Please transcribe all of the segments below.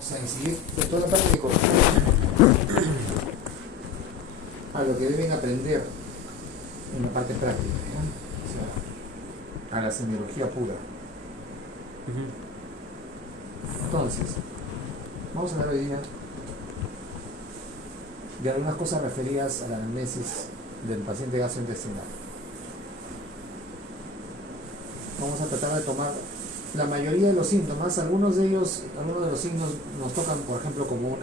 O sea, incidir en toda la parte de corrección a lo que deben aprender en la parte práctica, ¿no? O sea, a la semiología pura. Entonces, vamos a hablar hoy día de algunas cosas referidas a la anamnesis del paciente gastrointestinal. Vamos a tratar de tomar la mayoría de los síntomas. Algunos de los signos nos tocan, por ejemplo, como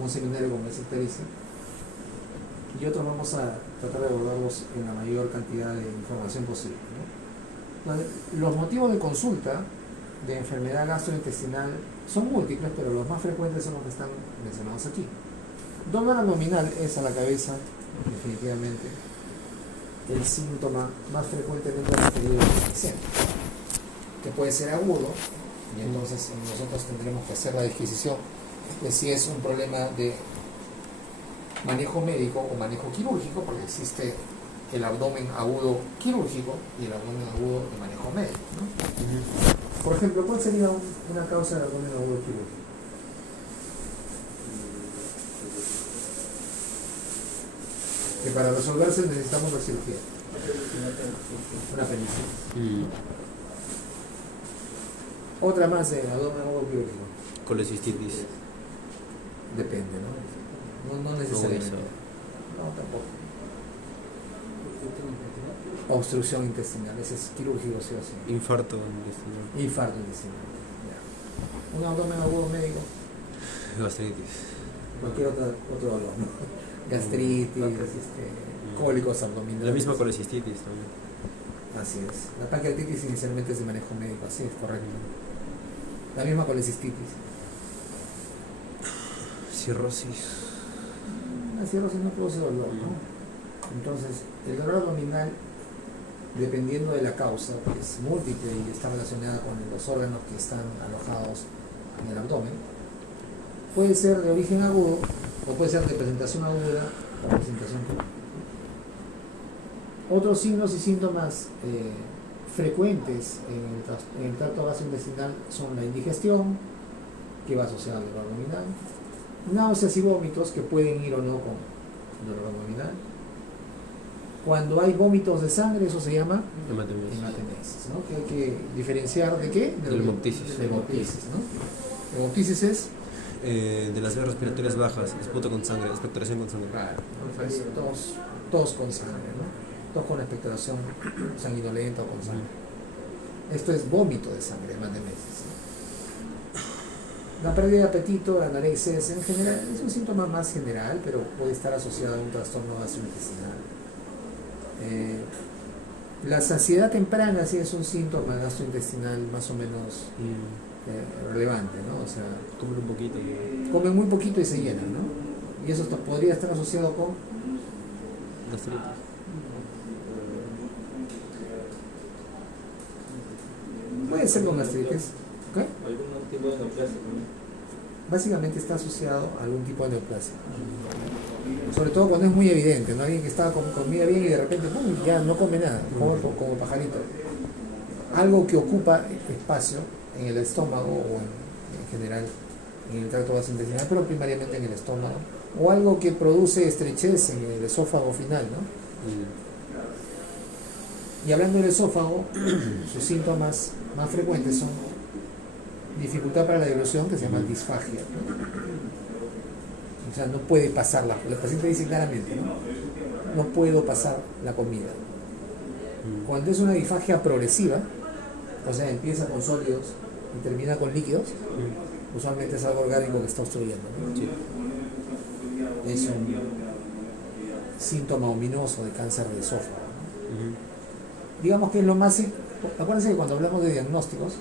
un seminario como ese pericia, y otros vamos a tratar de abordarlos en la mayor cantidad de información posible, ¿no? Entonces, los motivos de consulta de enfermedad gastrointestinal son múltiples, pero los más frecuentes son los que están mencionados aquí. Dolor abdominal es a la cabeza, definitivamente, el síntoma más frecuentemente referido al paciente, que puede ser agudo, y entonces nosotros tendremos que hacer la disquisición de si es un problema de manejo médico o manejo quirúrgico, porque existe el abdomen agudo quirúrgico y el abdomen agudo de manejo médico, ¿no? Por ejemplo, ¿cuál sería una causa del abdomen agudo quirúrgico? Que para resolverse necesitamos la cirugía. Una apendicitis. Otra más del abdomen agudo quirúrgico. Colecistitis. Depende, ¿no? No necesariamente. No, tampoco. Obstrucción intestinal, ese es quirúrgico, sí o sí. Infarto intestinal. Infarto intestinal. Ya. Un abdomen agudo médico. Gastritis. Cualquier otro dolor, ¿no? Gastritis, cólicos abdominales. La misma colecistitis también. Así es. La pancreatitis inicialmente es de manejo médico, así es, correcto. La misma colecistitis. Cirrosis. La cirrosis no produce dolor, ¿no? Entonces, el dolor abdominal, dependiendo de la causa, es múltiple y está relacionada con los órganos que están alojados en el abdomen. Puede ser de origen agudo o puede ser de presentación aguda o presentación crónica. Otros signos y síntomas frecuentes en el tracto gastrointestinal son la indigestión, que va asociada al dolor abdominal, náuseas y vómitos, que pueden ir o no con dolor abdominal. Cuando hay vómitos de sangre, eso se llama hematemesis, ¿no? Que hay que diferenciar de qué? De la hemoptisis. De hemoptisis, ¿no? Hemoptisis es de las vías respiratorias bajas, disputa con sangre, expectoración con sangre. claro, entonces, todos con sangre, ¿no? Todos con expectoración sanguinolenta o con sangre. Esto es vómito de sangre, hematemesis, ¿no? La pérdida de apetito, la anorexia, en general, es un síntoma más general, pero puede estar asociado a un trastorno gastrointestinal. La saciedad temprana sí es un síntoma gastrointestinal más o menos relevante, ¿no? O sea, Comer un poquito. comen muy poquito y se llenan, ¿no? Y eso podría estar asociado con Gastritis. puede ser con gastritis, ¿ok? ¿Algún tipo de neoplasia? Básicamente está asociado a algún tipo de neoplasia, sobre todo cuando es muy evidente, ¿no? Alguien que estaba comida bien y de repente ¡pum!, ya no come nada, como pajarito. Algo que ocupa espacio en el estómago o en general en el tracto gastrointestinal, pero primariamente en el estómago, o algo que produce estrechez en el esófago final, ¿no? Y hablando del esófago, sus síntomas más frecuentes son dificultad para la deglución, que se llama disfagia, ¿no? O sea, no puede pasarla. El paciente dice claramente, no puedo pasar la comida. Cuando es una disfagia progresiva, o sea, empieza con sólidos y termina con líquidos, usualmente es algo orgánico que está obstruyendo, ¿no? Sí. Es un síntoma ominoso de cáncer de esófago, ¿no? Digamos que es lo más... Acuérdense que cuando hablamos de diagnósticos,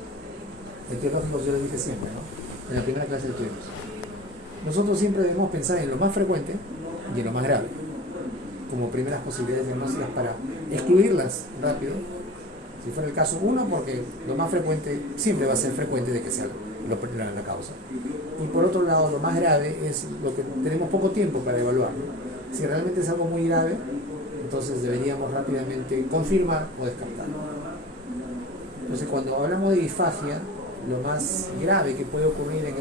etiológicos, yo les dije siempre, ¿no? En la primera clase de estudios, nosotros siempre debemos pensar en lo más frecuente y en lo más grave, como primeras posibilidades diagnósticas para excluirlas rápido, si fuera el caso. Uno, porque lo más frecuente siempre va a ser frecuente de que sea la causa. Y por otro lado, lo más grave es lo que tenemos poco tiempo para evaluar, ¿no? Si realmente es algo muy grave, entonces deberíamos rápidamente confirmar o descartar. Entonces, cuando hablamos de disfagia, lo más grave que puede ocurrir en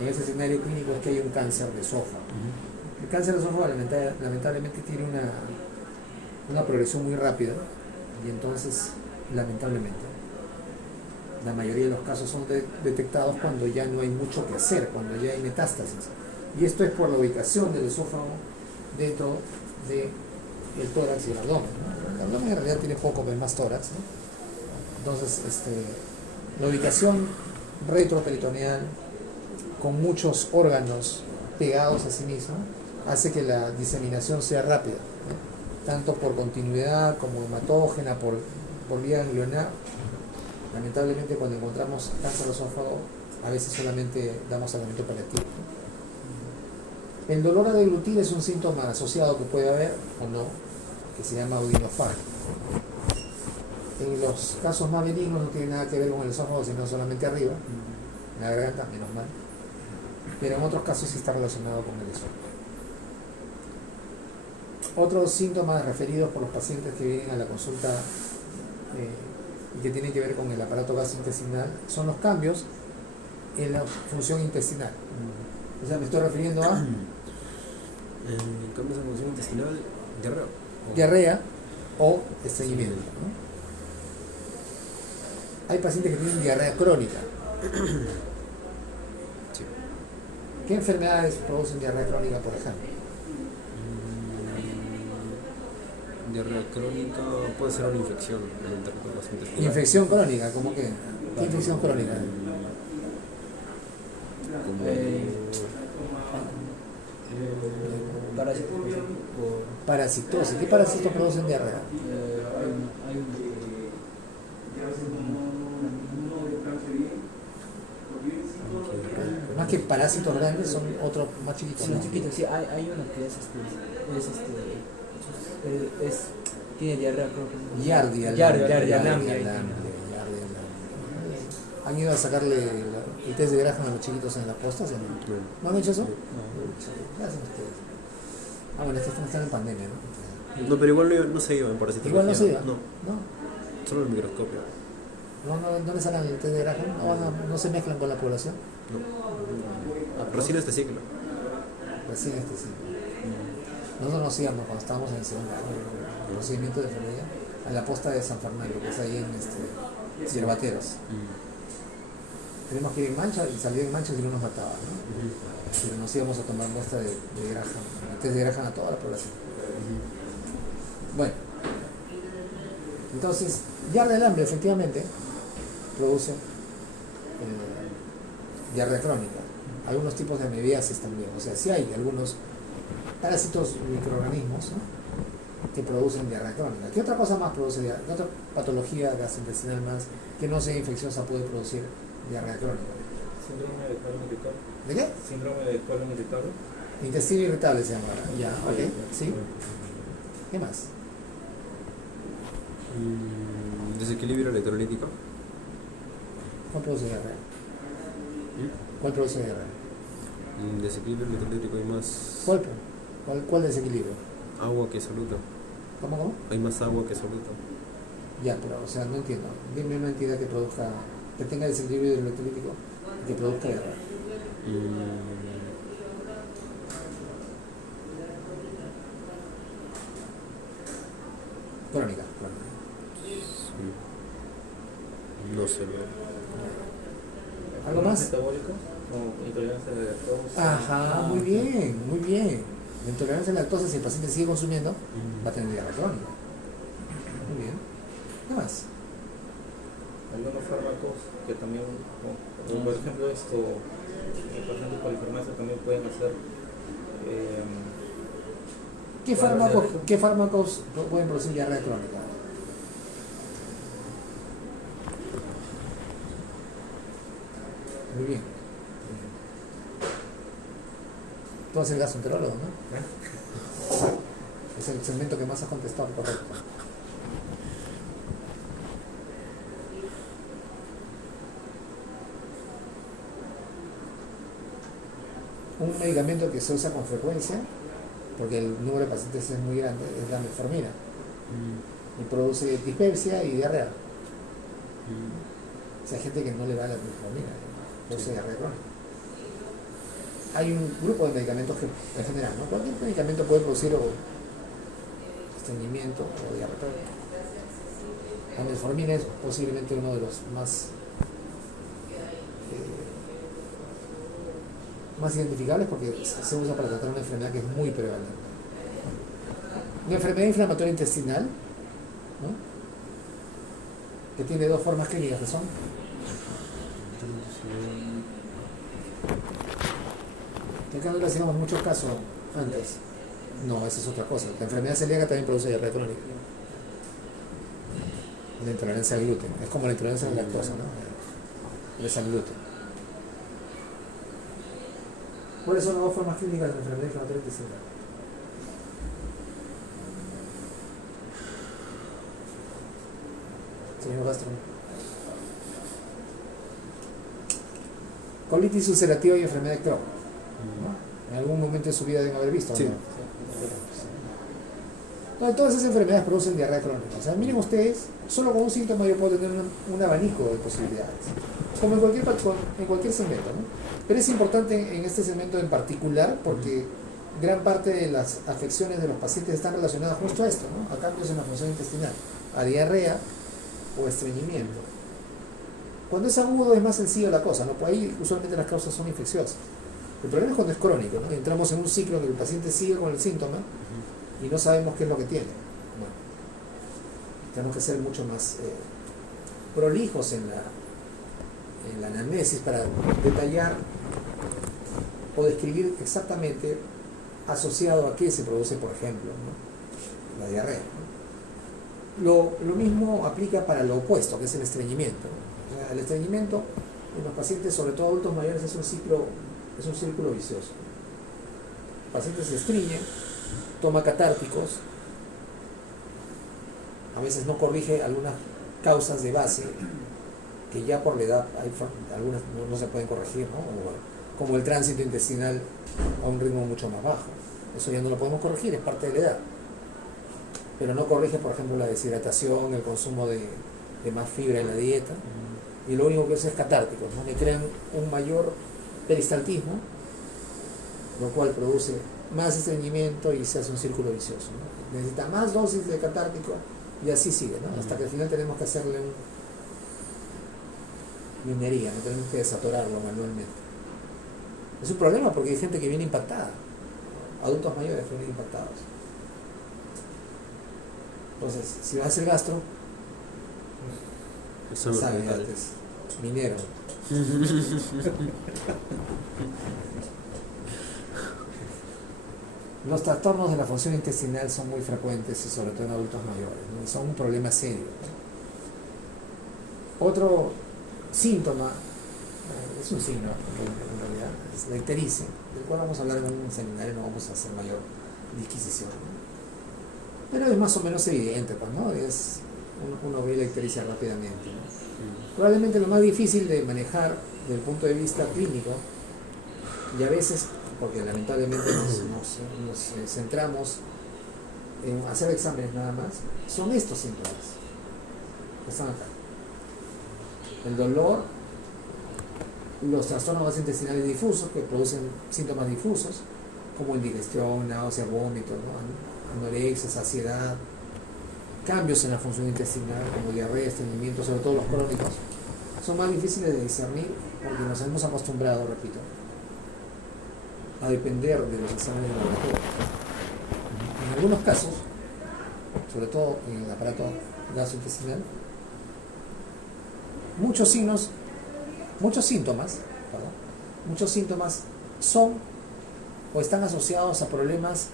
en ese escenario clínico es que hay un cáncer de esófago. El cáncer de esófago lamentablemente tiene una progresión muy rápida y entonces, lamentablemente, la mayoría de los casos son detectados cuando ya no hay mucho que hacer, cuando ya hay metástasis. Y esto es por la ubicación del esófago dentro del tórax y el abdomen, ¿no? El abdomen en realidad tiene poco, pero más tórax, ¿no? Entonces, la ubicación retroperitoneal con muchos órganos pegados a sí mismo hace que la diseminación sea rápida, ¿no? Tanto por continuidad como hematógena, por vía ganglionar. Lamentablemente, cuando encontramos cáncer de esófago, a veces solamente damos tratamiento paliativo, ¿no? El dolor a deglutir es un síntoma asociado que puede haber o no, que se llama audinofagia. En los casos más benignos no tiene nada que ver con el esófago, sino solamente arriba, en la garganta, menos mal. Pero en otros casos sí está relacionado con el esófago. Otros síntomas referidos por los pacientes que vienen a la consulta y que tienen que ver con el aparato gastrointestinal son los cambios en la función intestinal. O sea, me estoy refiriendo a cambios en función intestinal, diarrea. diarrea o estreñimiento, ¿no? Hay pacientes que tienen diarrea crónica. Sí. ¿Qué enfermedades producen diarrea crónica, por ejemplo? Diarrea crónica puede ser una infección en el tracto gastrointestinal. Infección crónica, ¿cómo que? ¿Qué infección crónica? Parásitos, por ejemplo, Parasitosis. ¿Qué parásitos producen diarrea? hay Más que parásitos grandes, son otros más chiquitos. sí, ¿no? chiquito, sí, hay uno que tiene diarrea, creo que Yardia. ¿Han ido a sacarle el test de Graham a los chiquitos en las postas? ¿No han hecho eso? ¿Qué hacen ustedes? Ah, bueno, estos están en pandemia, ¿no? No, pero igual no se iba en parasitología. Igual no se iba. No, ¿No? solo el microscopio. ¿No le sacan el test de Graham? ¿No se mezclan con la población? No. Recién este ciclo. Recién este sí. Nosotros nos íbamos cuando estábamos en el segundo procedimiento de enfermería a la posta de San Fernando, que es ahí en Ciervateros. Tenemos que ir en mancha y salir en mancha y no nos mataba, ¿no? Pero nos íbamos a tomar muestra de Graham, el test de Graham a toda la población. Bueno, entonces, diarrea del hambre efectivamente produce diarrea crónica. Algunos tipos de amebiasis también, o sea, sí hay algunos parásitos microorganismos, ¿no?, que producen diarrea crónica. ¿Qué otra cosa más produce diarrea? ¿Qué otra patología gastrointestinal más que no sea infecciosa puede producir diarrea crónica? Síndrome de colon irritable. ¿De qué? Síndrome de colon irritable. Intestino irritable se llama. Ya, ok. ¿Sí? ¿Qué más? Desequilibrio electrolítico. ¿Cuál produce diarrea? ¿Cuál produce diarrea? Desequilibrio electrolítico, hay más ¿Cuál desequilibrio? agua que soluta. ¿Cómo? Hay más agua que soluta. Ya, pero, o sea, no entiendo. Dime una entidad que tenga desequilibrio electrolítico y que produzca diarrea. Crónica. No sé. ¿Algo más? Metabólico o intolerancia a la lactosa. Ajá, muy bien, muy bien. La intolerancia a la lactosa, si el paciente sigue consumiendo, va a tener diarrea crónica. Muy bien. ¿Qué más? Algunos fármacos que también, por ejemplo, los pacientes polifarmacia también pueden hacer. ¿Qué fármacos pueden producir diarrea crónica? Muy bien. Tú eres el gastroenterólogo, ¿no? Es el segmento que más has contestado, correcto. Un medicamento que se usa con frecuencia, porque el número de pacientes es muy grande, es la metformina. Y produce dispepsia y diarrea. O sea, hay gente que no le da la metformina, produce diarrea crónica. hay un grupo de medicamentos que, en general, ¿no? Cualquier medicamento puede producir o estreñimiento o diarrea. La metformina es posiblemente uno de los más identificables porque se usa para tratar una enfermedad que es muy prevalente. Una enfermedad inflamatoria intestinal, ¿no? Que tiene dos formas clínicas que son que acá no le hacíamos mucho caso antes. No, esa es otra cosa. La enfermedad celíaca también produce diarrea crónica. La intolerancia al gluten. Es como la intolerancia a la lactosa, ¿no? Es al gluten. ¿Cuáles son las dos formas clínicas de la enfermedad inflamatoria intestinal? Señor Gastro. Colitis ulcerativa y enfermedad de Crohn, ¿no? En algún momento de su vida deben haber visto, Sí. ¿no? Entonces, todas esas enfermedades producen diarrea crónica. O sea, miren ustedes, solo con un síntoma yo puedo tener un abanico de posibilidades, como en cualquier segmento, ¿no? Pero es importante en este segmento en particular porque gran parte de las afecciones de los pacientes están relacionadas justo a esto, ¿no? A cambios en la función intestinal, a diarrea o estreñimiento. Cuando es agudo es más sencillo la cosa, ¿no? Pues ahí usualmente las causas son infecciosas. El problema es cuando es crónico, ¿no? Entramos en un ciclo en el que el paciente sigue con el síntoma y no sabemos qué es lo que tiene. Bueno, tenemos que ser mucho más prolijos en la anamnesis para detallar o describir exactamente asociado a qué se produce, por ejemplo, ¿no? La diarrea, ¿no? Lo mismo aplica para lo opuesto, que es el estreñimiento, ¿no? O sea, el estreñimiento en los pacientes, sobre todo adultos mayores, es un círculo vicioso. El paciente se estreñe, toma catárticos, a veces no corrige algunas causas de base que ya por la edad algunas no se pueden corregir, ¿no? Como el tránsito intestinal a un ritmo mucho más bajo. Eso ya no lo podemos corregir, es parte de la edad. Pero no corrige, por ejemplo, la deshidratación, el consumo de más fibra en la dieta, y lo único que hace es catárticos, ¿no? Le crean un mayor peristaltismo, lo cual produce más estreñimiento y se hace un círculo vicioso, ¿no? Necesita más dosis de catártico y así sigue, ¿no? Hasta que al final tenemos que hacerle minería, no tenemos que desatorarlo manualmente. Es un problema porque hay gente que viene impactada, adultos mayores que vienen impactados. Entonces, si vas a hacer gastro, Eso sabe, mental. antes, minero. Los trastornos de la función intestinal son muy frecuentes y sobre todo en adultos mayores, ¿no? Y son un problema serio, ¿no? Otro síntoma, es un signo en realidad, es la ictericia, del cual vamos a hablar en un seminario, no vamos a hacer mayor disquisición, ¿no? Pero es más o menos evidente, pues, ¿no? Uno ve la ictericia rápidamente, ¿no? Probablemente lo más difícil de manejar desde el punto de vista clínico, y a veces, porque lamentablemente nos centramos en hacer exámenes nada más, son estos síntomas que están acá. El dolor, los trastornos gastrointestinales difusos que producen síntomas difusos, como indigestión, náuseas, vómitos, ¿no? Anorexia, saciedad, cambios en la función intestinal como diarrea, estreñimiento, sobre todo los crónicos, son más difíciles de discernir porque nos hemos acostumbrado, repito, a depender de los exámenes de laboratorio. En algunos casos, sobre todo en el aparato gastrointestinal, muchos síntomas son o están asociados a problemas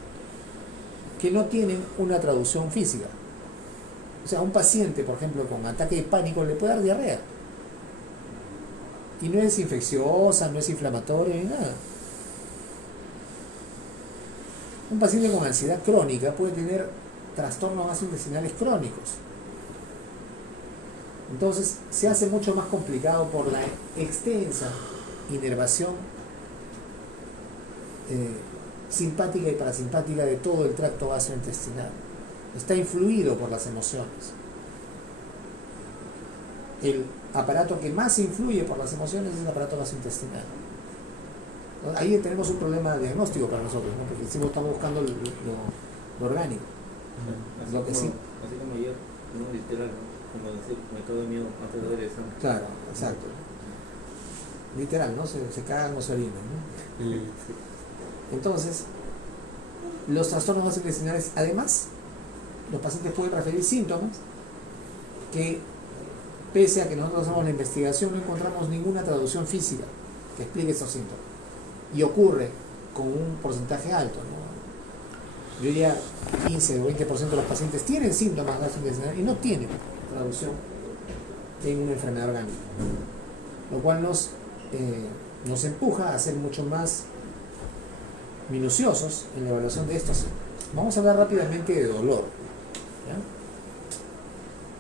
que no tienen una traducción física. O sea, un paciente, por ejemplo, con ataque de pánico le puede dar diarrea. Y no es infecciosa, no es inflamatoria ni nada. Un paciente con ansiedad crónica puede tener trastornos gastrointestinales crónicos. Entonces se hace mucho más complicado por la extensa inervación simpática y parasimpática de todo el tracto gastrointestinal. Está influido por las emociones. El aparato que más influye por las emociones es el aparato gastrointestinal. Ahí tenemos un problema diagnóstico para nosotros, ¿no? Porque siempre estamos buscando lo orgánico. Así Lo que como, sí. así como ayer, no literal, ¿no? Como decir, me cago de miedo antes de ver el examen. Claro, exacto. Literal, ¿no? Se cagan o se orinan, ¿no? Entonces, los trastornos gastrointestinales, además, los pacientes pueden referir síntomas que, pese a que nosotros hacemos la investigación, no encontramos ninguna traducción física que explique esos síntomas. Y ocurre con un porcentaje alto, ¿no? Yo diría 15 o 20% de los pacientes tienen síntomas gastrointestinales y no tienen traducción en una enfermedad orgánica, lo cual nos empuja a ser mucho más minuciosos en la evaluación de estos síntomas. Vamos a hablar rápidamente de dolor, ¿ya?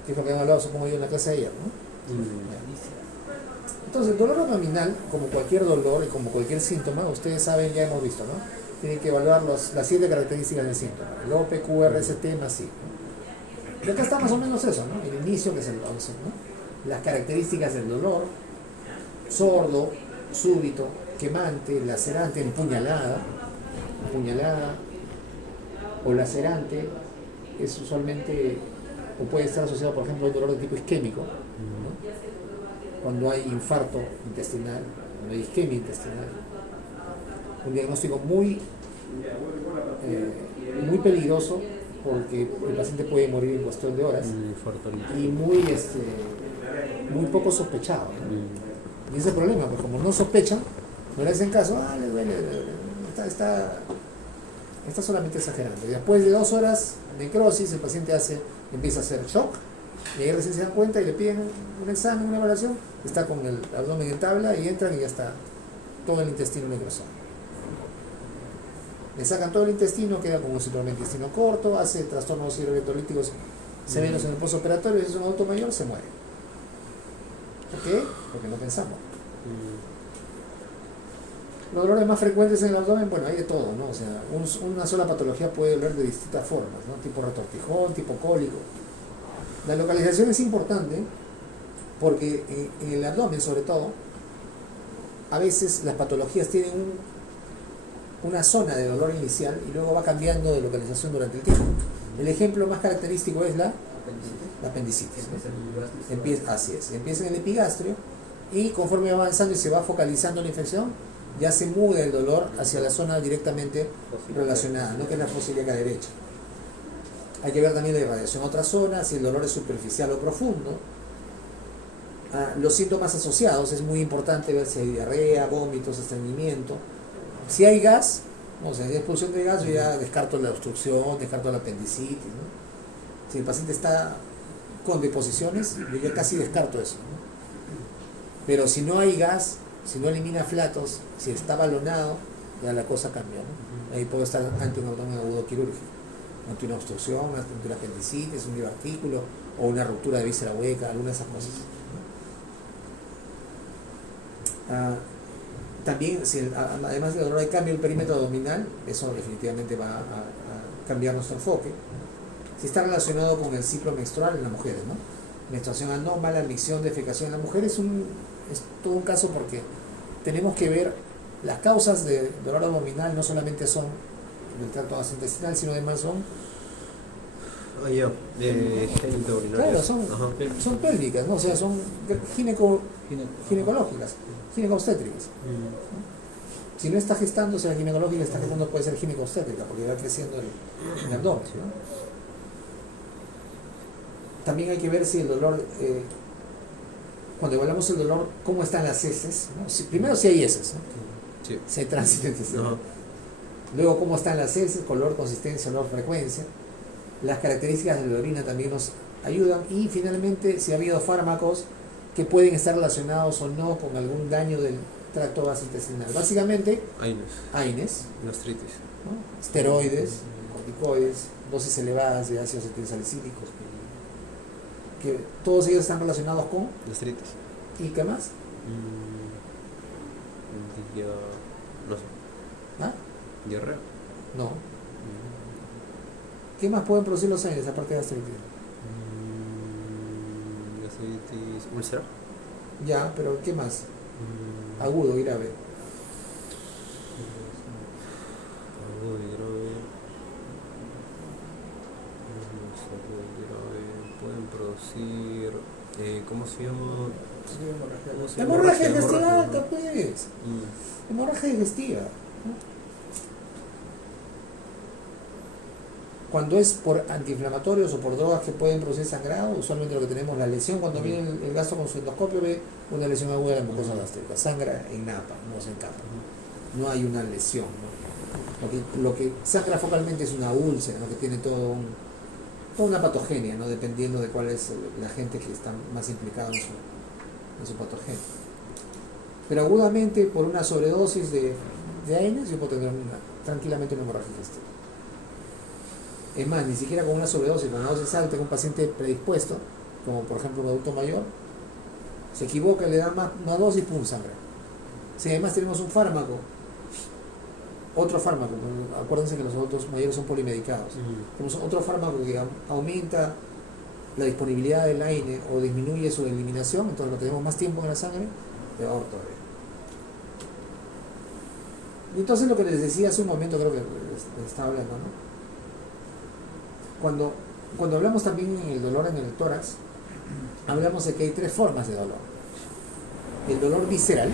Que es lo que han hablado, supongo yo, en la clase de ayer, ¿no? Entonces, el dolor abdominal, como cualquier dolor y como cualquier síntoma, ustedes saben, ya hemos visto, ¿no? Tienen que evaluar las 7 características del síntoma: el OP, Q, R, S, T, más I, ¿no? Y acá está más o menos eso, ¿no? El inicio, que es el onset, ¿no? Las características del dolor: sordo, súbito, quemante, lacerante, empuñalada o lacerante. Es usualmente, o puede estar asociado, por ejemplo, al dolor de tipo isquémico, ¿no? Cuando hay infarto intestinal, cuando hay isquemia intestinal. Un diagnóstico muy peligroso, porque el paciente puede morir en cuestión de horas y muy poco sospechado, ¿no? Y ese problema, pues como no sospechan, no le hacen caso, le duele, está solamente exagerando. Y después de 2 horas de necrosis, el paciente empieza a hacer shock, y ahí recién se dan cuenta y le piden un examen, una evaluación, está con el abdomen en tabla y entran y ya está todo el intestino necrosado. Le sacan todo el intestino, queda como un síndrome de intestino corto, hace trastornos hidroelectrolíticos severos en el postoperatorio, y si es un adulto mayor, se muere. ¿Por qué? Porque no pensamos. Los dolores más frecuentes en el abdomen, bueno, hay de todo, ¿no? O sea, una sola patología puede doler de distintas formas, ¿no? Tipo retortijón, tipo cólico. La localización es importante porque en el abdomen, sobre todo, a veces las patologías tienen una zona de dolor inicial y luego va cambiando de localización durante el tiempo. El ejemplo más característico es la apendicitis, ¿no? Así es, empieza en el epigastrio y conforme va avanzando y se va focalizando la infección, ya se muda el dolor hacia la zona directamente relacionada, ¿no? Que es la fosa ilíaca derecha. Hay que ver también la irradiación a otras zonas, si el dolor es superficial o profundo. Los síntomas asociados, es muy importante ver si hay diarrea, vómitos, estreñimiento. Si hay gas, o sea, si hay expulsión de gas, yo ya descarto la obstrucción, descarto la apendicitis, ¿no? Si el paciente está con deposiciones, yo ya casi descarto eso, ¿no? Pero si no hay gas, si no elimina flatos, si está balonado, ya la cosa cambia, ¿no? Ahí puede estar ante un abdomen agudo quirúrgico, ante una obstrucción, ante una apendicitis, un divertículo o una ruptura de víscera hueca, algunas de esas cosas, ¿no? También, si además del dolor hay cambio del perímetro abdominal, eso definitivamente va a cambiar nuestro enfoque. Si está relacionado con el ciclo menstrual en las mujeres, ¿no? Menstruación anómala, micción, defecación en las mujeres, es todo un caso, porque tenemos que ver las causas de dolor abdominal. No solamente son del tracto gastrointestinal, sino además son claro, son pélvicas, ¿no? O sea, son ginecológicas, ginecobstétricas. Si no está gestando, si la ginecológica está gestando, puede ser ginecobstétrica, porque va creciendo el abdomen, ¿no? También hay que ver si el dolor, cuando evaluamos el dolor, cómo están las heces, ¿no? Primero si hay heces, ¿no? Sí. Si hay tránsito intestinal. Luego cómo están las heces, color, consistencia, olor, frecuencia. Las características de la orina también nos ayudan. Y finalmente, si ha habido fármacos que pueden estar relacionados o no con algún daño del tracto gastrointestinal. Básicamente, AINES, gastritis, ¿no? Esteroides, corticoides, dosis elevadas de ácidos acetilsalicílicos, que todos ellos están relacionados con gastritis. ¿Y qué más? No sé. ¿Ah? Diarrea. No. ¿Qué más pueden producir los AINES aparte de gastritis? Gastritis, úlcera. Ya, pero ¿qué más? Agudo y grave. ¿cómo se llama? ¿Cómo se llama? Hemorragia Hemorragia. digestiva, pues. Mm. Hemorragia digestiva. Cuando es por antiinflamatorios o por drogas que pueden producir sangrado, usualmente lo que tenemos la lesión, cuando viene el gastro con su endoscopio, ve una lesión aguda de la mucosa gástrica, sangra en napa, no se encapa, no hay una lesión, ¿no? Lo que sangra focalmente es una úlcera, ¿no? Que tiene toda una patogenia, ¿no? Dependiendo de cuál es la gente que está más implicada en su patogenia. Pero agudamente, por una sobredosis de ANs, yo puedo tener tranquilamente una hemorragia digestiva. Es más, ni siquiera con una sobredosis, con una dosis alta en un paciente predispuesto, como por ejemplo un adulto mayor, se equivoca, le da una dosis, pum, sangra. Si además tenemos un fármaco, otro fármaco, acuérdense que los adultos mayores son polimedicados, tenemos otro fármaco que aumenta la disponibilidad del AINE o disminuye su eliminación, entonces lo tenemos más tiempo en la sangre, peor todavía. Y entonces lo que les decía hace un momento, creo que les estaba hablando, ¿no? Cuando hablamos también en el dolor en el tórax, hablamos de que hay tres formas de dolor. El dolor visceral,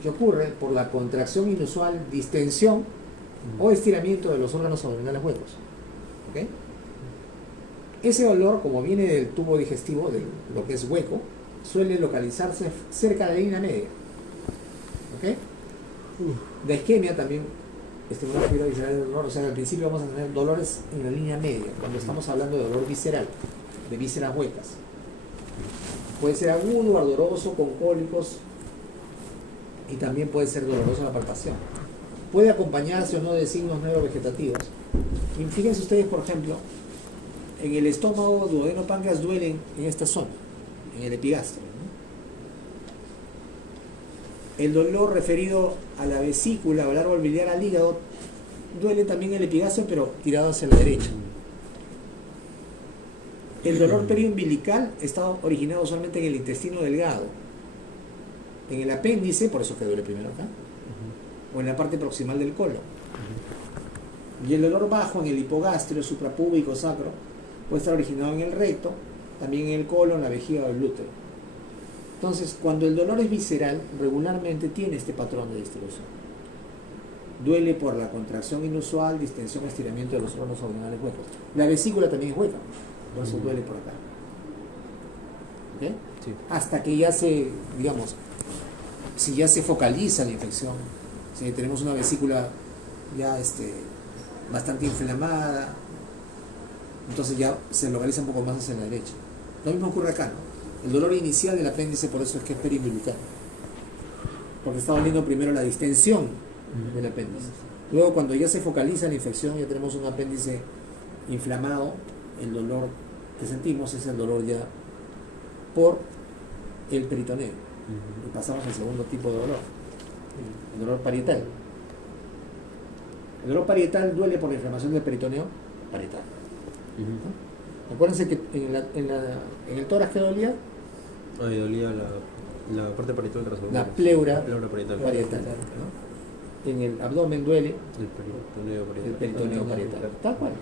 que ocurre por la contracción inusual, distensión o estiramiento de los órganos abdominales huecos. ¿Okay? Ese dolor, como viene del tubo digestivo, de lo que es hueco, suele localizarse cerca de la línea media. ¿Okay? La isquemia también estimula la fibra visceral del dolor, o sea, al principio vamos a tener dolores en la línea media, cuando estamos hablando de dolor visceral, de vísceras huecas. Puede ser agudo, ardoroso, con cólicos, y también puede ser doloroso en la palpación. Puede acompañarse o no de signos neurovegetativos. Y fíjense ustedes, por ejemplo, en el estómago, duodeno, páncreas duelen en esta zona, en el epigastrio, ¿no? El dolor referido a la vesícula o al árbol biliar, al hígado, duele también en el epigastrio, pero tirado hacia la derecha. El dolor periumbilical está originado solamente en el intestino delgado, en el apéndice, por eso que duele primero acá, o en la parte proximal del colon. Y el dolor bajo en el hipogastrio, suprapúbico, sacro, puede estar originado en el recto, también en el colon, la vejiga o el útero. Entonces, cuando el dolor es visceral, regularmente tiene este patrón de distribución. Duele por la contracción inusual, distensión, estiramiento de los órganos abdominales huecos. La vesícula también es hueca, por eso duele por acá. ¿Okay? Sí. Hasta que ya se, digamos, si ya se focaliza la infección, si tenemos una vesícula ya bastante inflamada, entonces ya se localiza un poco más hacia la derecha. Lo mismo ocurre acá, ¿no? El dolor inicial del apéndice, por eso es que es periumbilical, porque está doliendo primero la distensión del apéndice. Luego, cuando ya se focaliza la infección, ya tenemos un apéndice inflamado, el dolor que sentimos es el dolor ya por el peritoneo. Y pasamos al segundo tipo de dolor, el dolor parietal. El dolor parietal duele por la inflamación del peritoneo parietal. ¿No? Acuérdense que en el tórax que dolía, Ay, dolía la parte parietal de la pleura parietal. parietal, ¿no? En el abdomen duele El peritoneo parietal. Tal cual.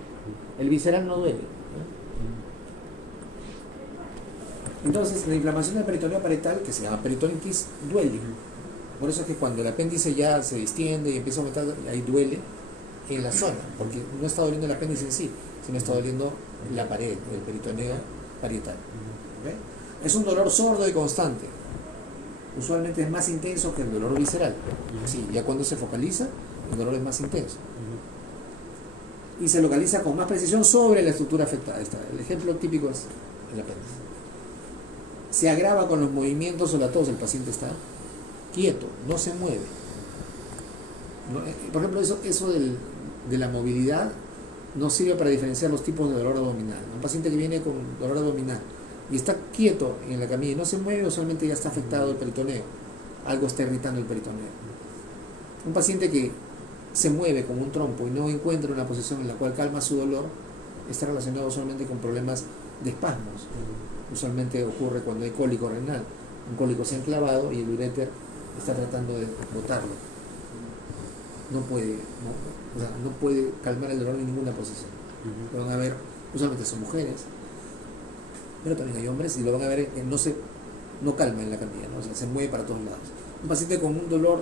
El visceral no duele, ¿no? Entonces, la inflamación del peritoneo parietal, que se llama peritonitis, duele. Por eso es que cuando el apéndice ya se distiende y empieza a aumentar, ahí duele en la zona, porque no está doliendo el apéndice en sí, sino está doliendo la pared, el peritoneo parietal. ¿Okay? Es un dolor sordo y constante. Usualmente es más intenso que el dolor visceral. Sí, ya cuando se focaliza, el dolor es más intenso. Y se localiza con más precisión sobre la estructura afectada. El ejemplo típico es el apéndice. Se agrava con los movimientos solatosos. El paciente está quieto, no se mueve. Por ejemplo, eso de la movilidad nos sirve para diferenciar los tipos de dolor abdominal. Un paciente que viene con dolor abdominal y está quieto en la camilla y no se mueve, usualmente ya está afectado el peritoneo. Algo está irritando el peritoneo. Un paciente que se mueve como un trompo y no encuentra una posición en la cual calma su dolor, está relacionado usualmente con problemas de espasmos. Usualmente ocurre cuando hay cólico renal. Un cólico se ha enclavado y el uréter está tratando de botarlo. No puede calmar el dolor en ninguna posición. Van a ver, usualmente son mujeres, pero también hay hombres y lo van a ver que no calma en la camilla, ¿no? O sea, se mueve para todos lados. Un paciente con un dolor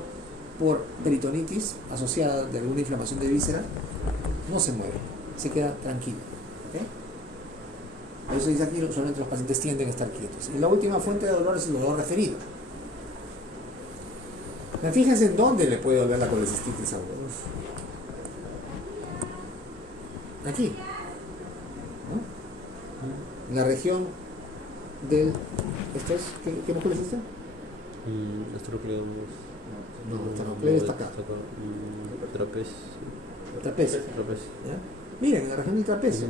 por peritonitis asociada de alguna inflamación de víscera no se mueve, se queda tranquilo. ¿Ok? Por eso dice aquí, solamente los pacientes tienden a estar quietos. Y la última fuente de dolor es el dolor referido. Fíjense en dónde le puede doler la colecistitis a uno. Aquí, ¿no? En la región del... ¿Qué músculo es este? Esternocleidomastoideo. No, esternocleido está acá. Trapecio. Trapecio. ¿Ya? Miren, en la región del trapecio.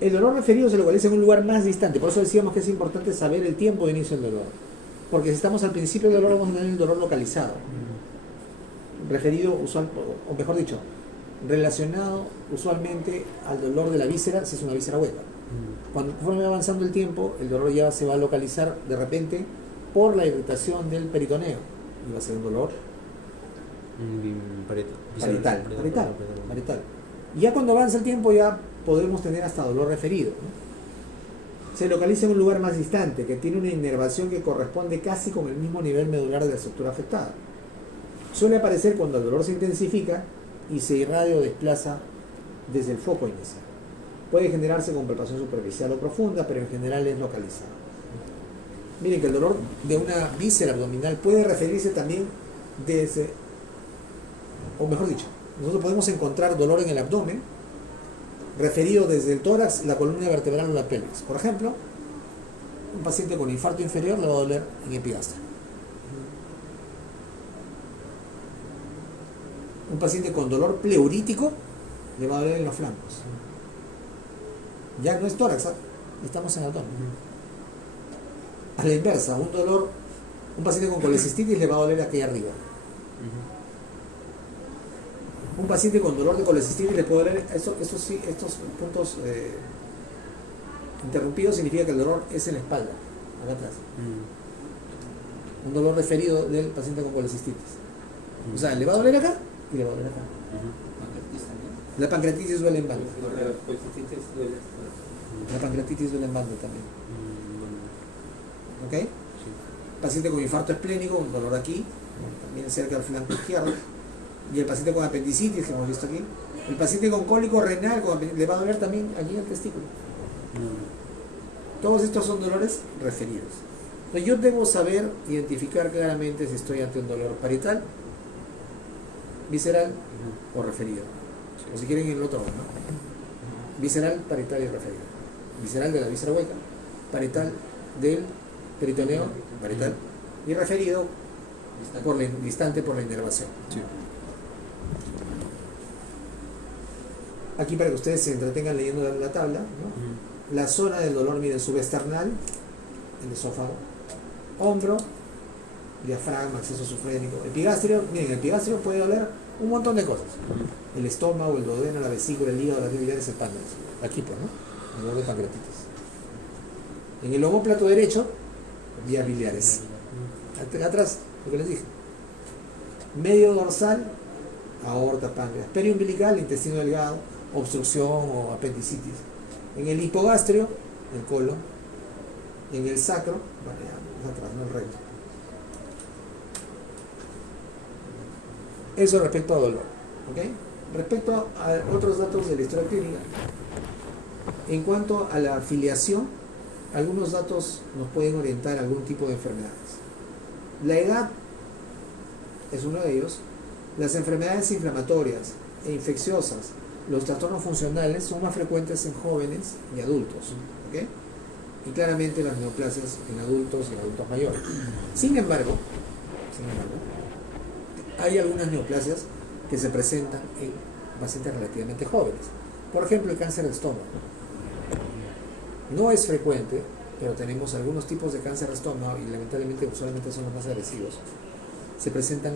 El dolor referido se localiza en un lugar más distante, por eso decíamos que es importante saber el tiempo de inicio del dolor. Porque si estamos al principio del dolor, vamos a tener el dolor localizado. Referido, o mejor dicho, relacionado usualmente al dolor de la víscera, si es una víscera hueca. Conforme va avanzando el tiempo, el dolor ya se va a localizar de repente por la irritación del peritoneo. Y va a ser un dolor parietal. Y ya cuando avanza el tiempo ya podemos tener hasta dolor referido, ¿no? Se localiza en un lugar más distante, que tiene una inervación que corresponde casi con el mismo nivel medular de la estructura afectada. Suele aparecer cuando el dolor se intensifica y se irradia o desplaza desde el foco inicial. Puede generarse con palpación superficial o profunda, pero en general es localizado. Miren que el dolor de una víscera abdominal puede referirse también desde, o mejor dicho, nosotros podemos encontrar dolor en el abdomen referido desde el tórax, la columna vertebral o la pelvis. Por ejemplo, un paciente con infarto inferior le va a doler en epigastrio. Un paciente con dolor pleurítico le va a doler en los flancos. Ya no es tórax, estamos en abdomen. A la inversa, un paciente con colecistitis le va a doler aquí arriba. Un paciente con dolor de colecistitis le puede doler, estos puntos interrumpidos significa que el dolor es en la espalda, acá atrás. Un dolor referido del paciente con colecistitis. O sea, le va a doler acá y le va a doler acá. La pancreatitis duele en banda. La pancreatitis duele en banda también. ¿Ok? Sí. Paciente con infarto esplénico, un dolor aquí, también cerca del flanco izquierdo. Y el paciente con apendicitis, que hemos visto aquí. El paciente con cólico renal le va a doler también aquí en el testículo. Todos estos son dolores referidos. Entonces yo debo saber identificar claramente si estoy ante un dolor parietal, visceral o referido. O si quieren en el otro, ¿no? Visceral, parietal y referido. Visceral de la víscera hueca, parietal del peritoneo, parietal, y referido distante por la inervación. Sí. Aquí para que ustedes se entretengan leyendo la tabla, ¿no? La zona del dolor mide subesternal, el esófago, hombro, diafragma, acceso sufrénico, epigastrio. Miren, el epigastrio puede doler un montón de cosas. El estómago, el duodeno, la vesícula, el hígado, las biliares, el páncreas. Aquí pues, ¿no? El dolor de pancreatitis. En el omóplato derecho, vías biliares. Atrás, lo que les dije. Medio dorsal, aorta, páncreas. Periumbilical, intestino delgado, obstrucción o apendicitis. En el hipogastrio, el colon. En el sacro, bueno, ya, atrás, no el recto. Eso respecto a dolor. ¿Okay? Respecto a otros datos de la historia clínica, en cuanto a la filiación, algunos datos nos pueden orientar a algún tipo de enfermedades. La edad es uno de ellos. Las enfermedades inflamatorias e infecciosas, los trastornos funcionales son más frecuentes en jóvenes y adultos. ¿Okay? Y claramente las neoplasias en adultos y adultos mayores. Sin embargo, hay algunas neoplasias que se presentan en pacientes relativamente jóvenes. Por ejemplo, el cáncer de estómago. No es frecuente, pero tenemos algunos tipos de cáncer de estómago y lamentablemente solamente son los más agresivos. Se presentan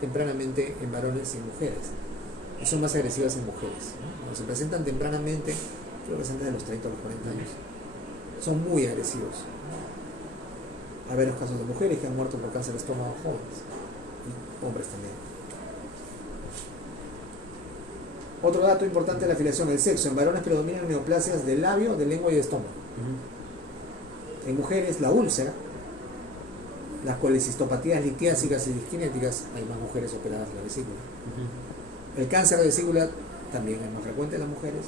tempranamente en varones y en mujeres. Y son más agresivas en mujeres. Cuando se presentan tempranamente, creo que presentan de los 30 a los 40 años. Son muy agresivos. Hay varios casos de mujeres que han muerto por cáncer de estómago jóvenes. Y hombres también. Otro dato importante de la afiliación, el sexo. En varones predominan neoplasias del labio, de lengua y de estómago. En mujeres, la úlcera, las colecistopatías litiásicas y disquinéticas, hay más mujeres operadas en la vesícula. El cáncer de vesícula también es más frecuente en las mujeres.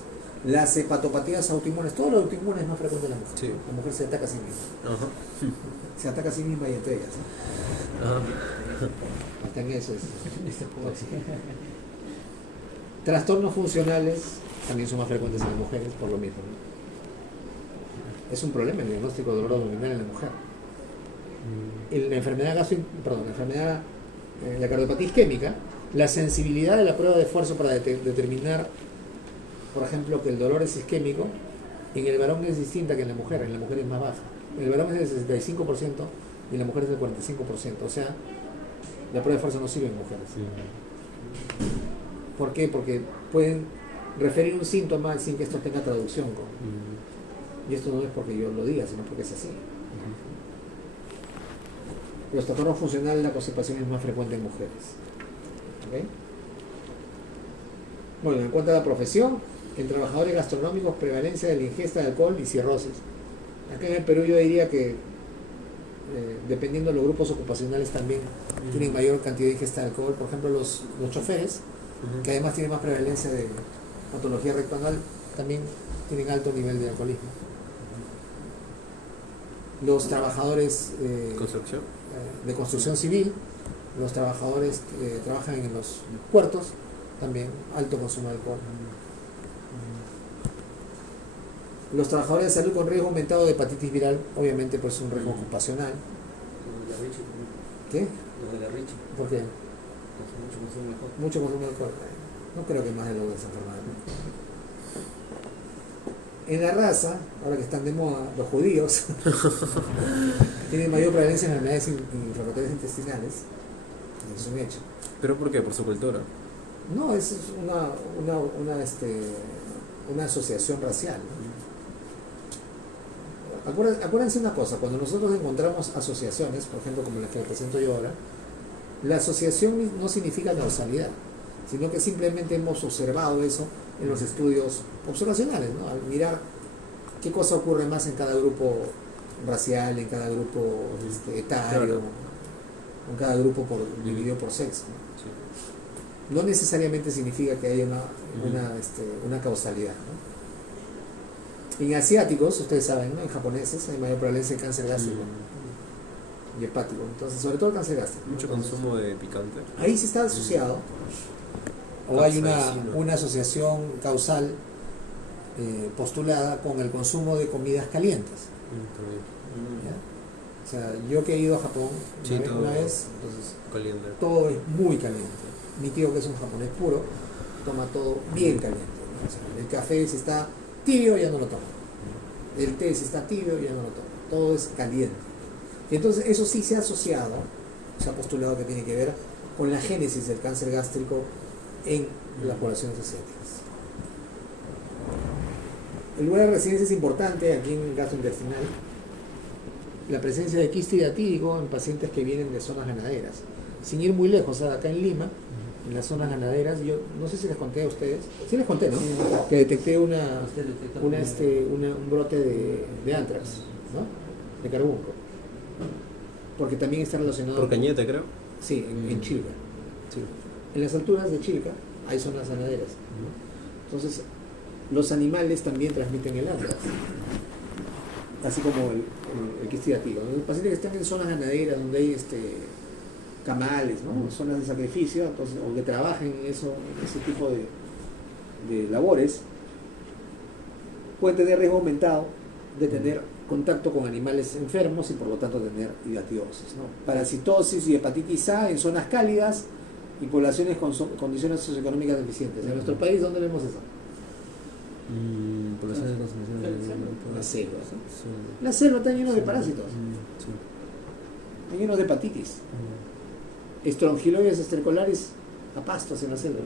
Las hepatopatías autoinmunes, todo lo autoinmune es más frecuente en la mujer. Sí. La mujer se ataca a sí misma. Ajá. Se ataca a sí misma y entre ellas. ¿no? Ajá. Hasta en eso es. Trastornos funcionales también son más frecuentes en las mujeres por lo mismo. ¿no? Es un problema el diagnóstico de dolor abdominal en la mujer. La enfermedad la cardiopatía isquémica, la sensibilidad de la prueba de esfuerzo para determinar, por ejemplo, que el dolor es isquémico, en el varón es distinta que en la mujer es más baja. En el varón es del 65% y en la mujer es del 45%. O sea, la prueba de esfuerzo no sirve en mujeres. ¿Por qué? Porque pueden referir un síntoma sin que esto tenga traducción. Y esto no es porque yo lo diga, sino porque es así. Los trastornos funcionales, la constipación es más frecuente en mujeres. ¿Okay? Bueno, en cuanto a la profesión, en trabajadores gastronómicos, prevalencia de la ingesta de alcohol y cirrosis. Acá en el Perú yo diría que, dependiendo de los grupos ocupacionales, también tienen mayor cantidad de ingesta de alcohol. Por ejemplo, los choferes, que además tienen más prevalencia de patología rectal, también tienen alto nivel de alcoholismo. Los trabajadores Construcción. de construcción civil, los trabajadores que trabajan en los puertos, también alto consumo de alcohol. Los trabajadores de salud con riesgo aumentado de hepatitis viral, obviamente pues un riesgo ocupacional. Los de la Richie, ¿Qué? los de la Richie, ¿Por qué? mucho consumo mejor. Mucho consumo de alcohol. No creo que más de lo de esa enfermedad. En la raza, ahora que están de moda, los judíos tienen mayor prevalencia en enfermedades inflamatorias intestinales. Es un hecho. ¿Pero por qué? Por su cultura. No, es una asociación racial. Acuérdense una cosa, cuando nosotros encontramos asociaciones, por ejemplo como la que presento yo ahora, la asociación no significa causalidad, sino que simplemente hemos observado eso en los estudios observacionales, ¿no? Al mirar qué cosa ocurre más en cada grupo racial, en cada grupo etario, Claro. en cada grupo dividido por sexo, ¿no? No necesariamente significa que haya una causalidad, ¿no? En asiáticos, ustedes saben, ¿no? En japoneses hay mayor prevalencia de cáncer gástrico y hepático, entonces sobre todo cáncer gástrico. Mucho consumo de picante. Ahí sí está asociado, o hay una asociación causal postulada con el consumo de comidas calientes. ¿Ya? O sea, yo que he ido a Japón una vez, entonces Caliente. todo es muy caliente. Mi tío, que es un japonés puro, toma todo bien caliente, ¿no? O sea, el café si está tibio ya no lo toma, el té si está tibio ya no lo toma, todo es caliente. Y entonces eso sí se ha asociado, se ha postulado que tiene que ver con la génesis del cáncer gástrico en las poblaciones asiáticas. El lugar de residencia es importante aquí en el gastrointestinal. La presencia de quiste hidatídico en pacientes que vienen de zonas ganaderas. Sin ir muy lejos, acá en Lima, en las zonas ganaderas, yo no sé si les conté a ustedes, sí les conté, ¿no? Que detecté un brote de anthrax, ¿no? De carbunco. Porque también está relacionado Por Cañete, creo. Sí, en Chilca. En las alturas de Chilca hay zonas ganaderas. Entonces, los animales también transmiten el anthrax, así como el quiste hidatídico. Los pacientes que están en zonas ganaderas donde hay camales, ¿no? Zonas de sacrificio, entonces, o que trabajen en ese tipo de labores, pueden tener riesgo aumentado de tener contacto con animales enfermos y por lo tanto tener hidatidosis, ¿no? Parasitosis y hepatitis A en zonas cálidas y poblaciones con condiciones socioeconómicas deficientes. En nuestro país, ¿dónde vemos eso? Poblaciones de consumición La selva, ¿no? La selva está llena de parásitos, está lleno de hepatitis. Estrongiloides estercolaris a pastos en la selva.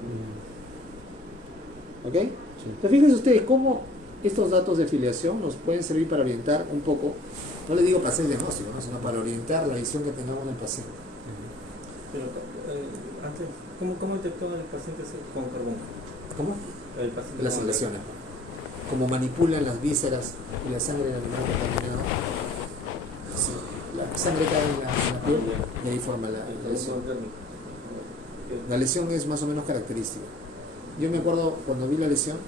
¿Ok? Entonces fíjense ustedes cómo estos datos de filiación nos pueden servir para orientar un poco, no le digo para hacer diagnóstico, ¿no? Sino para orientar la visión que tengamos del paciente. Pero antes, ¿cómo detectó el paciente con carbón? ¿Cómo? El paciente Las con lesiones. Como manipulan las vísceras y la sangre del animal contaminado, sí, la sangre cae en la piel y ahí forma la lesión. La lesión es más o menos característica. Yo me acuerdo cuando vi la lesión,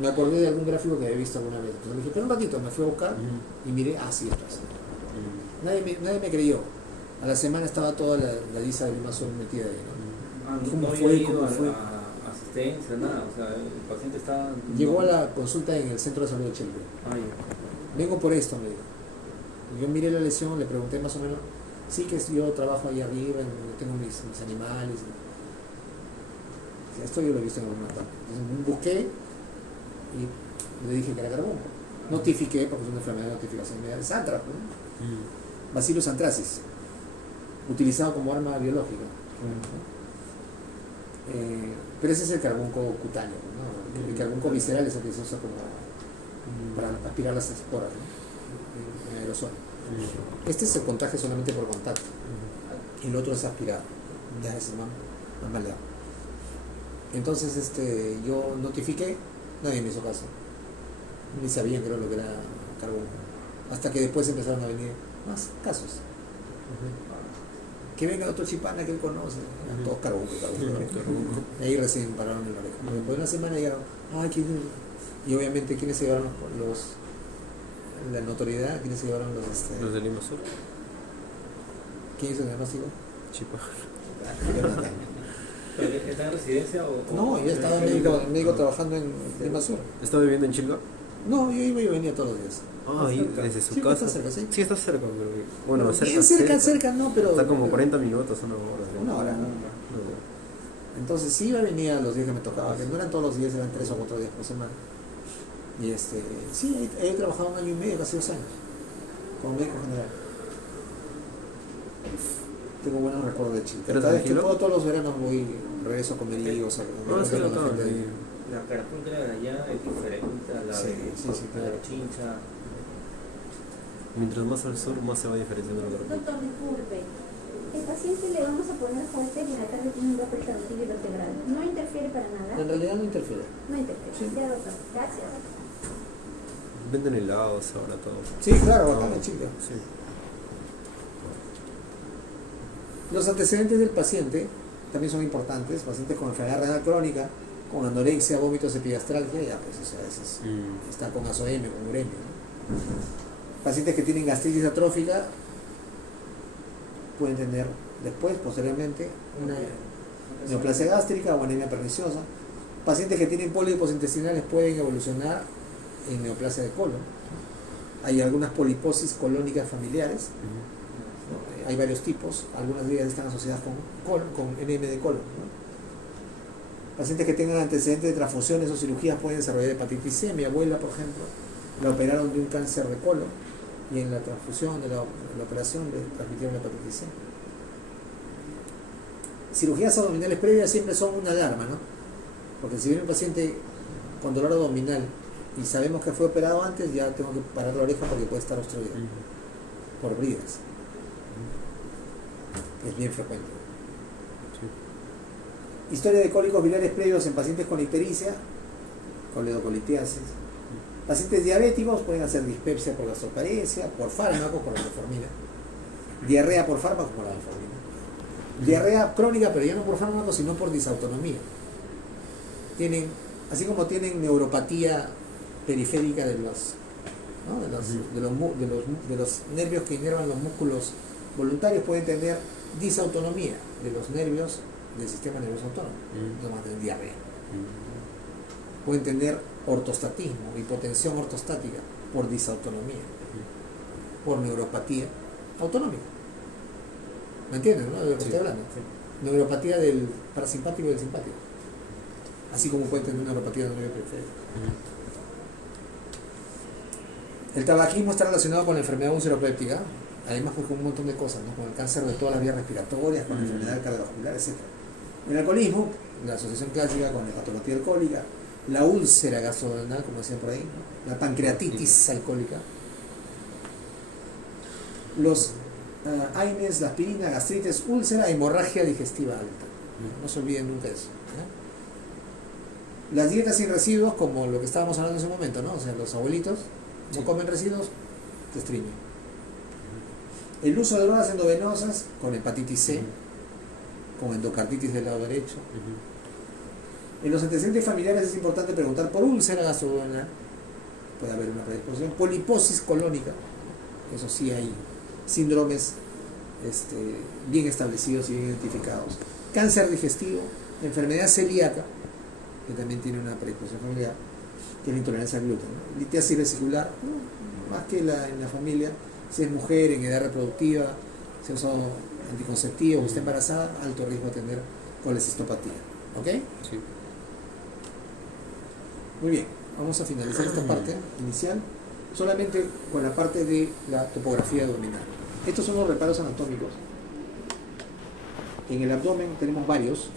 me acordé de algún gráfico que había visto alguna vez. Entonces dije, pero un ratito, me fui a buscar y miré, sí, esto es. Nadie me creyó. A la semana estaba toda la lista de Limasol metida ahí, ¿no? ¿Cómo no fue? había ido ¿Cómo fue? a asistencia, nada, o sea, el paciente está... Llegó a la consulta en el centro de salud de Chile. Vengo por esto, me dijo. Y yo miré la lesión, le pregunté más o menos, sí que yo trabajo ahí arriba, tengo mis animales. Esto yo lo he visto en alguna parte. Entonces busqué y le dije que era carbón. Notifiqué, porque es una enfermedad de notificación inmediata, es antrax, ¿no? Bacillus anthracis, utilizado como arma biológica. Pero ese es el carbunco cutáneo, ¿no? El carbunco visceral es el que se usa como para aspirar las esporas, ¿no? En aerosol. Este se contagia solamente por contacto y el otro es aspirado, ya es más maleado. Entonces yo notifiqué, nadie me hizo caso, ni sabían creo lo que era carbunco, hasta que después empezaron a venir más casos. Que venga otro chipana que él conoce, todos carbunco. Y ahí recién pararon en la oreja. Después de una semana llegaron, y obviamente ¿quiénes se llevaron la notoriedad? ¿Quiénes se llevaron los de Limasol? ¿Quién hizo el diagnóstico? Chipa. ¿Está en residencia o...? No, yo estaba médico trabajando en Limasol. ¿Está viviendo en Chilca? No, yo iba y venía todos los días. Desde su Sí, casa. está cerca, sí. Sí, está cerca, pero... Bueno, Bien cerca, no, pero... Está como 40 minutos, una hora. Una hora, ¿no? Entonces sí iba y venía los días que me tocaba, que no eran todos los días, eran 3 o 4 días por semana. Y sí, he trabajado 1 año y medio, casi 2 años, como médico general. Tengo buenos recuerdos de Chile. ¿Era Cada vez que tranquilo? puedo, todos los veranos regreso con amigos, Sí, La caracúnculo de allá es diferente a la de Chincha. Mientras más al sur, más se va diferenciando la caracol. Doctor, disculpe. El paciente le vamos a poner halter y en la tarde tiene un doble carotid vertebral. ¿No interfiere para nada? En realidad no interfiere. No interfiere. Sí. Ya, doctor. Gracias. Venden helados ahora todo. Sí, claro, acá en Chile. Sí. Los antecedentes del paciente también son importantes. Pacientes con enfermedad renal crónica, con anorexia, vómitos, epigastralgia, ya pues eso a veces está con azoemia, con uremia, ¿no? Pacientes que tienen gastritis atrófica pueden tener después, posteriormente, una neoplasia gástrica o anemia perniciosa. Pacientes que tienen pólipos intestinales pueden evolucionar en neoplasia de colon. Hay algunas poliposis colónicas familiares, ¿no? Hay varios tipos, algunas de ellas están asociadas con NM de colon, ¿no? Pacientes que tengan antecedentes de transfusiones o cirugías pueden desarrollar hepatitis C. Mi abuela, por ejemplo, la operaron de un cáncer de colon y en la transfusión de la operación le transmitieron la hepatitis C. Cirugías abdominales previas siempre son una alarma, ¿no? Porque si viene un paciente con dolor abdominal y sabemos que fue operado antes, ya tengo que parar la oreja porque puede estar obstruida por bridas. Es bien frecuente. Historia de cólicos biliares previos en pacientes con ictericia, coledocolitiasis. Pacientes diabéticos pueden hacer dispepsia por gastroparesia, por fármaco, por la metformina. Diarrea por fármaco, por la metformina. Diarrea crónica, pero ya no por fármaco, sino por disautonomía. Tienen, así como tienen neuropatía periférica de los, ¿no? de los nervios que inervan los músculos voluntarios, pueden tener disautonomía de los nervios del sistema nervioso autónomo, no van a tener diarrea. Pueden tener ortostatismo, hipotensión ortostática por disautonomía, por neuropatía autonómica. ¿Me entienden, no? De lo que estoy hablando. Sí. Neuropatía del parasimpático y del simpático. Así como puede tener neuropatía del nervio periférico. El tabaquismo está relacionado con la enfermedad ulceropéptica, además pues, con un montón de cosas, ¿no? Con el cáncer de todas las vías respiratorias, con la enfermedad cardiovascular, etc. El alcoholismo, la asociación clásica con la hepatopatía alcohólica, la úlcera gastrodenal, como decían por ahí, ¿no? La pancreatitis alcohólica. Los AINES, la aspirina, gastritis, úlcera, hemorragia digestiva alta. No se olviden nunca eso. Las dietas sin residuos, como lo que estábamos hablando en ese momento, ¿no? O sea, los abuelitos no comen residuos, te estriñen. El uso de drogas endovenosas con hepatitis C, con endocarditis del lado derecho. En los antecedentes familiares es importante preguntar por úlcera gastroduodenal, puede haber una predisposición, poliposis colónica, eso sí hay síndromes bien establecidos y bien identificados, cáncer digestivo, enfermedad celíaca, que también tiene una predisposición familiar, que es la intolerancia al gluten, ¿no? Litiasis vesicular, más que en la familia, si es mujer en edad reproductiva, si ha usado anticonceptivos o está embarazada, alto riesgo de tener colecistopatía. ¿Ok? Sí. Muy bien, vamos a finalizar esta parte inicial solamente con la parte de la topografía abdominal. Estos son los reparos anatómicos. En el abdomen tenemos varios.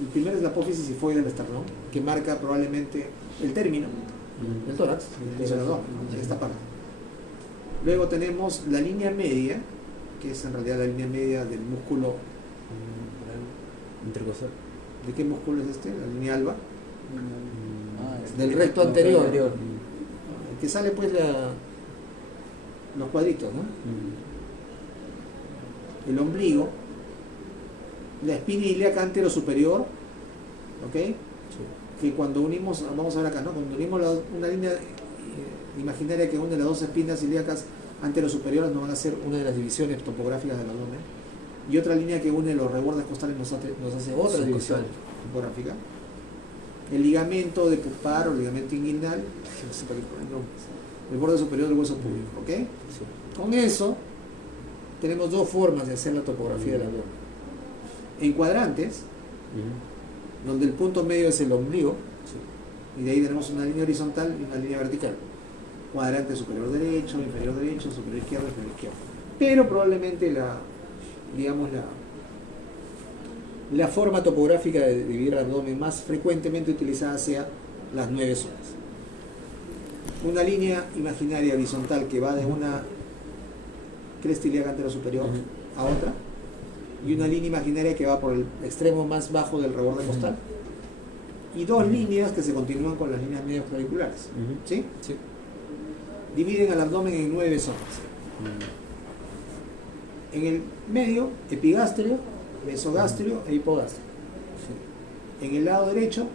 El primero es la apófisis sifoide del esternón, que marca probablemente el término del tórax, del abdomen, esta parte. Luego tenemos la línea media, que es en realidad la línea media del músculo. Intercostal. ¿De qué músculo es este? La línea alba. Del recto anterior. El que sale pues los cuadritos, ¿no? El ombligo, la espina ilíaca antero superior, ¿ok? Sí. Que cuando unimos, vamos a ver acá, ¿no? Cuando unimos una línea imaginaria que une las dos espinas ilíacas antero superiores, nos van a hacer una de las divisiones topográficas del abdomen, y otra línea que une los rebordes costales nos hace otra división topográfica. El ligamento de pupar o ligamento inguinal, el borde superior del hueso púbico, ¿ok? Sí. Con eso tenemos dos formas de hacer la topografía del abdomen. En cuadrantes, donde el punto medio es el ombligo, y de ahí tenemos una línea horizontal y una línea vertical. Cuadrante superior derecho, inferior derecho, superior izquierdo, inferior izquierdo. Pero probablemente la forma topográfica de dividir el abdomen más frecuentemente utilizada sea las 9 zonas. Una línea imaginaria horizontal que va de una cresta ilíaca antero superior a otra, y una línea imaginaria que va por el extremo más bajo del reborde costal, y dos líneas que se continúan con las líneas medias claviculares. ¿Sí? Sí. Dividen al abdomen en 9 zonas. En el medio, epigastrio, mesogastrio e hipogastrio. En el lado derecho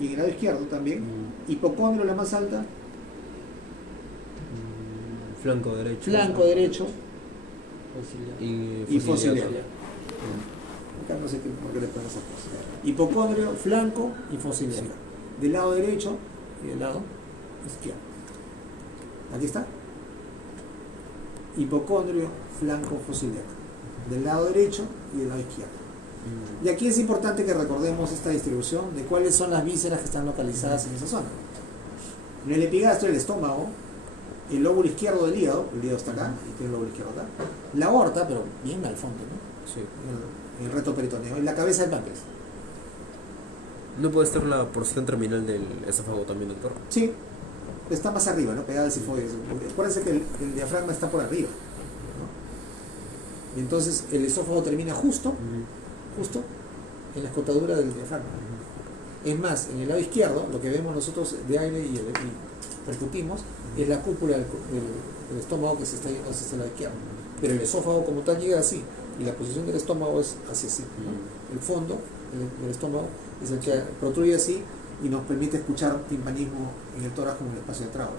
y en el lado izquierdo también, hipocondrio la más alta, Flanco derecho. flanco derecho Y y fosil ilíaco. ilíaco. Acá no sé por qué le ponen esas cosas. Hipocondrio, flanco y fosil ilíaco. Del lado derecho y del lado izquierdo. Aquí está. Hipocondrio, flanco, fosil ilíaco. Del lado derecho y del lado izquierdo. Y aquí es importante que recordemos esta distribución de cuáles son las vísceras que están localizadas en esa zona. En el epigastrio, el estómago, el lóbulo izquierdo del hígado, el hígado está acá, y tiene el lóbulo izquierdo acá, la aorta, pero bien al fondo, ¿no? Sí. El reto peritoneo, y la cabeza del páncreas. ¿No puede estar la porción terminal del esófago también, doctor? Sí, está más arriba, ¿no? Pegada al sifoide. Acuérdense que el diafragma está por arriba, ¿no? Y entonces el esófago termina justo en la escotadura del diafragma. Es más, en el lado izquierdo, lo que vemos nosotros de aire y percutimos, es la cúpula del estómago que se está yendo hacia el lado izquierdo. Pero el esófago como tal llega así, y la posición del estómago es hacia así, ¿no? El fondo del estómago es el que protruye así y nos permite escuchar timpanismo en el tórax como en el espacio de trago.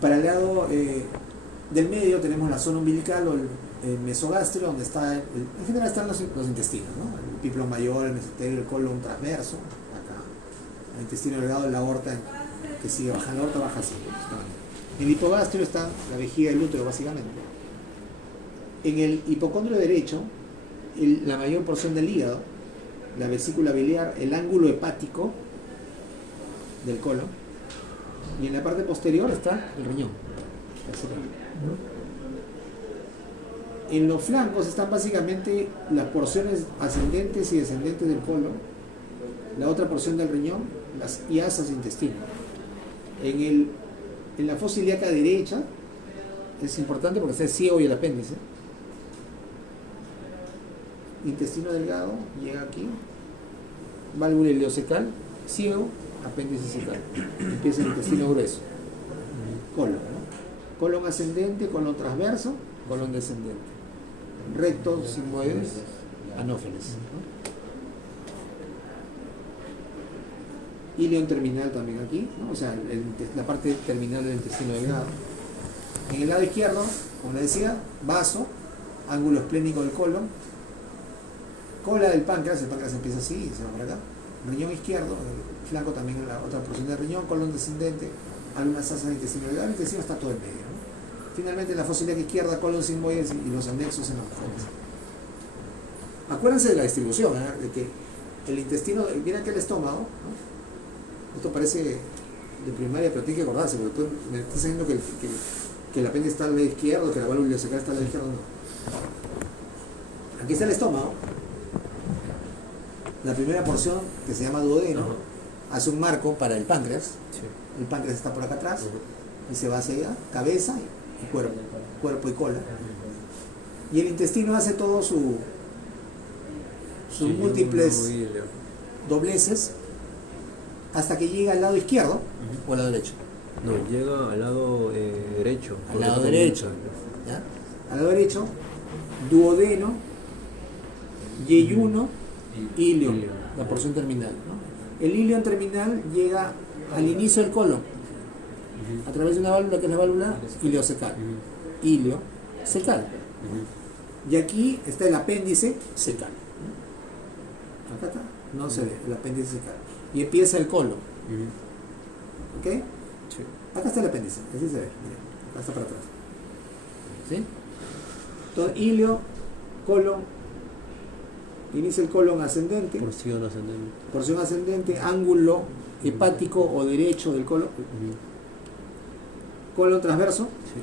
Para el lado del medio tenemos la zona umbilical o el mesogastrio, donde está, en general están los intestinos, ¿no? El pípilo mayor, el mesenterio, el colon transverso, acá, el intestino delgado, la aorta, que sigue bajando, la aorta baja así. En el hipogastrio está la vejiga y el útero, básicamente. En el hipocondrio derecho, la mayor porción del hígado, la vesícula biliar, el ángulo hepático del colon, y en la parte posterior está el riñón. En los flancos están básicamente las porciones ascendentes y descendentes del colon, la otra porción del riñón, las y asas intestinos. En la fosa ilíaca derecha es importante porque está el ciego y el apéndice. Intestino delgado, llega aquí, válvula ileocecal, ciego, apéndice cecal. Empieza el intestino grueso. Colon, ¿no? Colon ascendente, colon transverso, colon descendente. Recto, sigmoides, anófeles, ¿no? Ilion terminal también aquí, ¿no? O sea, la parte terminal del intestino delgado. En el lado izquierdo, como les decía, vaso, ángulo esplénico del colon, cola del páncreas, el páncreas empieza así y se va por acá. Riñón izquierdo, el flanco también en la otra porción del riñón, colon descendente, algunas asas del intestino delgado, el intestino está todo en medio, ¿no? Finalmente en la fosa ilíaca izquierda, colon sigmoides y los anexos en los cojones. Acuérdense de la distribución, ¿eh? De que el intestino, miren que el estómago, ¿no? Esto parece de primaria, pero tiene que acordarse, porque después me estás diciendo que el apéndice está al lado izquierdo, que la válvula ileocecal está al lado izquierdo, no. Aquí está el estómago. La primera porción, que se llama duodeno, hace un marco para el páncreas. Sí. El páncreas está por acá atrás y se va hacia allá, cabeza y cuerpo y cola. Y el intestino hace todo sus múltiples dobleces hasta que llega al lado izquierdo o al lado derecho. No, llega al lado derecho. Al lado derecho. ¿Ya? Al lado derecho, duodeno, yeyuno, ilion, la porción terminal, ¿no? El ilion terminal llega al inicio del colon, a través de una válvula que es la válvula ileocecal. Ilio, cecal. Y aquí está el apéndice cecal. Acá está, no se ve, el apéndice cecal. Y empieza el colon. ¿Ok? Sí. Acá está el apéndice, así se ve, miren, acá está para atrás. ¿Sí? Entonces, ilio, colon, inicia el colon ascendente, porción ascendente, ángulo hepático o derecho del colon, colon transverso, Sí.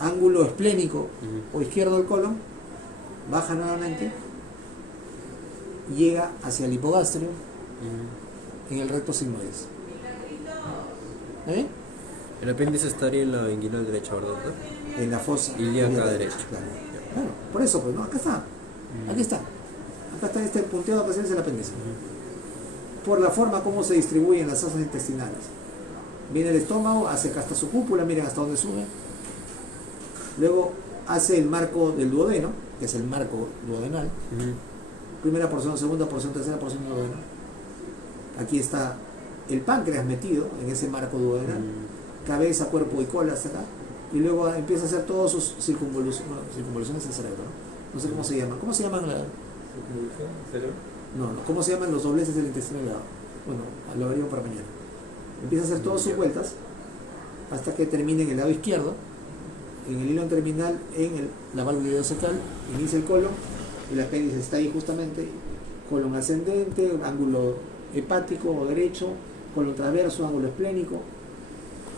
ángulo esplénico o izquierdo del colon, baja nuevamente, llega hacia el hipogastrio en el recto sigmoides. ¿Está bien? El apéndice estaría en la inguinal derecha, ¿verdad? En la fosa ilíaca derecha. Claro. Claro, por eso, pues, ¿no? Acá está. Aquí está. Acá está este punteado de presencia del apéndice. Por la forma como se distribuyen las asas intestinales. Viene el estómago, hace acá hasta su cúpula, miren hasta dónde sube. Luego hace el marco del duodeno, que es el marco duodenal. Primera porción, segunda porción, tercera porción duodeno. Aquí está el páncreas metido en ese marco duodenal. Cabeza, cuerpo y cola hasta acá. Y luego empieza a hacer todas sus circunvoluciones del cerebro, ¿no? No sé cómo se llaman. ¿Cómo se llaman ¿Circunvolución? ¿Cerebro? No, ¿cómo se llaman los dobleces del intestino delgado? Bueno, lo veremos para mañana. Empieza a hacer todas sus vueltas hasta que termine en el lado izquierdo, en el hilo terminal, en la válvula ileocecal, inicia el colon, el apéndice está ahí justamente, colon ascendente, ángulo hepático o derecho, colon transverso, ángulo esplénico,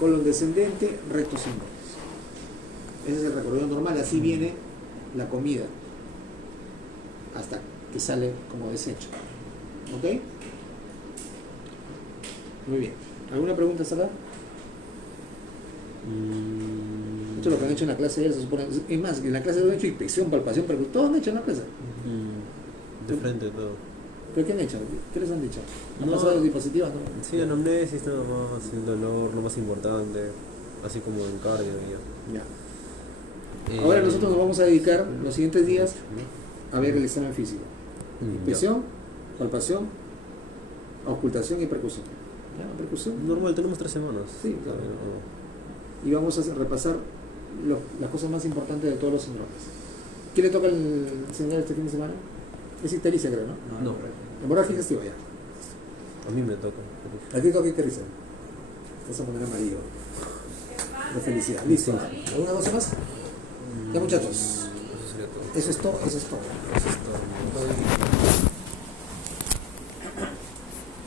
colon descendente, recto sigmoides. Ese es el recorrido normal, así viene la comida hasta que sale como desecho. ¿Ok? Muy bien. ¿Alguna pregunta hasta acá? Esto es lo que han hecho en la clase de ayer, se supone. Es más, en la clase de hoy han hecho inspección, palpación, pero todos han hecho en la clase. De frente todo. ¿Pero qué han hecho? ¿Qué les han dicho? ¿Han No. pasado de diapositivas? ¿No? Sí, anamnesis nada más, el dolor, lo más importante, así como en cardio y ya. Ahora nosotros nos vamos a dedicar los siguientes días a ver el examen físico. Inspección, palpación, auscultación y percusión. ¿Ya? ¿Percusión? Normal, tenemos 3 semanas. Sí, claro. Y vamos a repasar las cosas más importantes de todos los síndromes. ¿Quién le toca el señor este fin de semana? Es ictericia, creo, ¿no? No, Hemorragia digestiva, ya. a mí me toca. A ti toca ictericia. Te vas a poner amarillo. De felicidad. Listo. ¿Alguna cosa más? Ya, muchachos. Eso sería todo. Eso es todo. Eso es todo. Eso es todo.